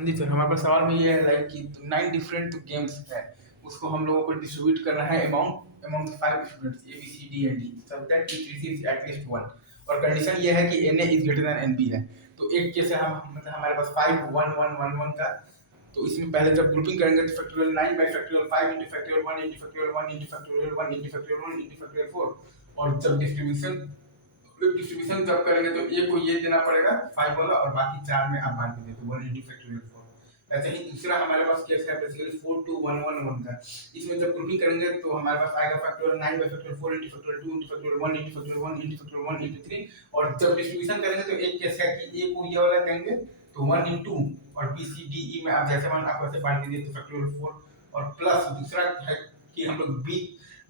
हाँ जी, सर हमारे पास सवाल में ये है लाइक कि 9 डिफरेंट गेम्स है, उसको हम लोगों को डिस्ट्रीब्यूट करना है among among 5 students A, B, C, D and D so that it receives at least 1 और कंडीशन ये है कि N A is greater than N B है। तो एक केस है हम मतलब हमारे पास 5 1 1 1 1 का, तो इसमें पहले जब ग्रुपिंग करेंगे तो factorial 9 by factorial 5 into factorial 1 into factorial 1 into factorial 1 into factorial 1 into factorial 4 और जब डिस्ट्रीब्यूशन जब करेंगे तो ए को ये देना पड़ेगा 5 वाला और बाकी 4 में आप बांट दीजिए तो 1 इंटू फैक्टोरियल 4। ऐसे ही दूसरा हमारे पास केस है बेसिकली 4 2 1 1 1 का। इसमें जब ग्रुपिंग करेंगे तो हमारे पास आएगा factorial 9 by factorial 4 into factorial 2 into factorial 1 into factorial 1 into factorial 1 into 3 और जब डिस्ट्रीब्यूशन करेंगे तो एक केस है कि ए को ये वाला देंगे तो 1 इंटू और बी सी डी ई में आप जैसे मान आप वैसे बांट दीजिए तो फैक्टोरियल 4 और प्लस दूसरा है कि हम लोग बी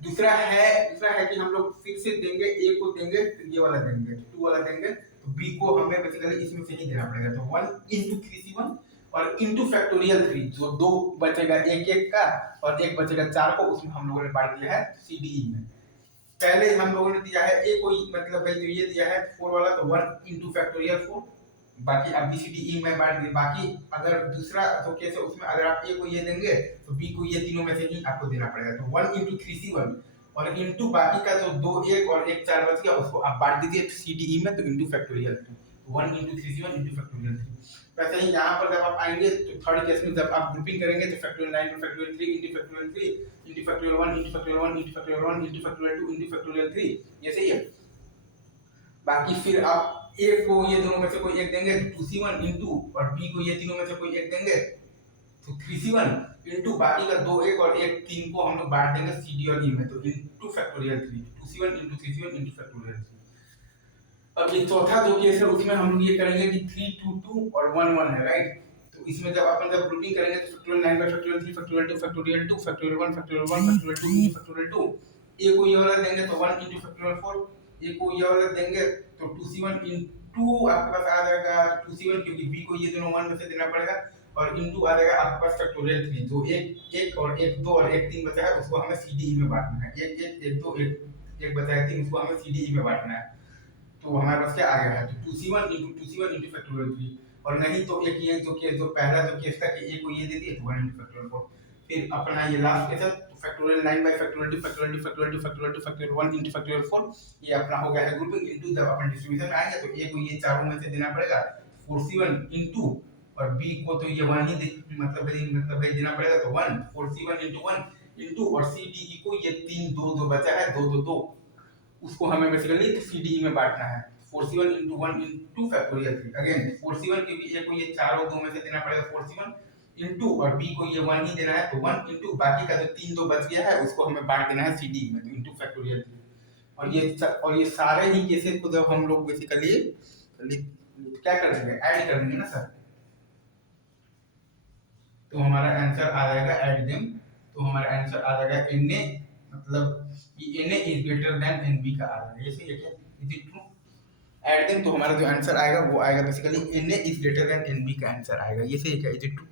दूसरा है कि हम लोग फिर से देंगे ए को देंगे तो ये वाला देंगे 2 वाला देंगे तो बी को हमें बेसिकली इसमें से ही देना पड़ेगा तो 1 इंटू 3c1 और इंटू फैक्टोरियल 3 जो 2 बचेगा एक एक का और एक बचेगा 4 को उसमें हम लोगों ने बांट दिया है सी डी ई में। पहले हम लोगों ने दिया है ए को मतलब भाई तो ये दिया है 4 वाला तो 1 इंटू फैक्टोरियल 4 बाकी अब बी सी डी ई में बांट दिए। बाकी अगर दूसरा तो कैसे उसमें अगर आप ए को ये देंगे तो बी को ये तीनों में से ही आपको देना पड़ेगा तो 1 इंटू 3c1 और इंटू बाकी का जो 2 1 और 1 4 बच गया उसको आप बांट दीजिए सी डी ई में तो into factorial 2 1 into 3c1 into factorial 3। वैसे ही यहाँ पर जब आप आएंगे तो थर्ड केस में जब आप ग्रुपिंग करेंगे तो factorial 9 into factorial 3 into factorial 3 into factorial 1 into factorial 1 into factorial 1 into factorial 2 into factorial 3 ये सही है। बाकी फिर आप ए को ये दोनों में से कोई एक देंगे तो 2c1 इंटू और बी को ये तीनों में से कोई एक देंगे तो 3c1 इंटू बाकी का 2 1 और 1 3 को हम लोग बांट देंगे सी डी और ई में तो into factorial 3 2c1 into 3c1 into factorial 3। अब ये चौथा जो केस है उसमें हम लोग ये करेंगे कि 3 2 2 और 1 1 है राइट। तो इसमें जब अपन जब ग्रुपिंग करेंगे तो factorial 9 bye factorial 3 factorial 2 factorial 2 factorial 1 factorial 1 factorial 2 into factorial 2 ए को ये वाला देंगे तो 1 इंटू फैक्टोरियल 4 ए को ये वाला देंगे तो 2c1 इंटू आपके पास आ जाएगा 2c1 क्योंकि बी को ये दोनों 1 में से देना पड़ेगा और इंटू आ जाएगा आपके पास फैक्टोरियल 3 जो एक और एक 2 और एक 3 बचा है उसको हमें सी डी ई में बांटना है एक एक एक 2 एक बचा है 3 उसको हमें सी डी ई में बांटना है। तो हमारे पास क्या आ गया है तो 2c1 इंटू फैक्टोरियल 3 और नहीं तो एक ये जो पहला जो केस था कि ए को ये दे दिए तो 1 इंटू फैक्टोरियल 4 फिर अपना ये लास्ट केस है तो factorial 9 bye factorial 2 factorial 2 factorial 2 factorial 2 factorial 1 into factorial 4 ये अपना हो गया है ग्रुपिंग इंटू जब अपन डिस्ट्रीब्यूशन में आएंगे तो ए को ये चारों में से देना पड़ेगा 4c1 इंटू और बी को तो ये 1 ही मतलब देना पड़ेगा तो 1 4c1 इंटू 1 इंटू और सी डी ई को ये 3 2 जो बचा है 2 2 2 उसको हमें बेसिकली सी डी ई में बांटना है 4c1 into 1 into factorial 3 again 4c1 क्योंकि ए को ये चारों 2 में से देना पड़ेगा 4c1 इंटू और बी को ये 1 ही देना है तो 1 इंटू बाकी का जो 3 2 बच गया है उसको हमें बांट देना है सी डी में तो इंटू फैक्टोरियल 3 और ये सारे ही केसेस को जब हम लोग बेसिकली क्या कर देंगे ऐड कर देंगे ना सर तो हमारा आंसर आ जाएगा ऐड देम तो हमारा आंसर आ जाएगा एन ए मतलब कि N A is greater than N B का आ जाएगा ये सही है क्या is it true add them तो हमारा जो आंसर आएगा वो आएगा basically N A is greater than N B का आंसर आएगा ये सही है क्या इज इट ट्रू।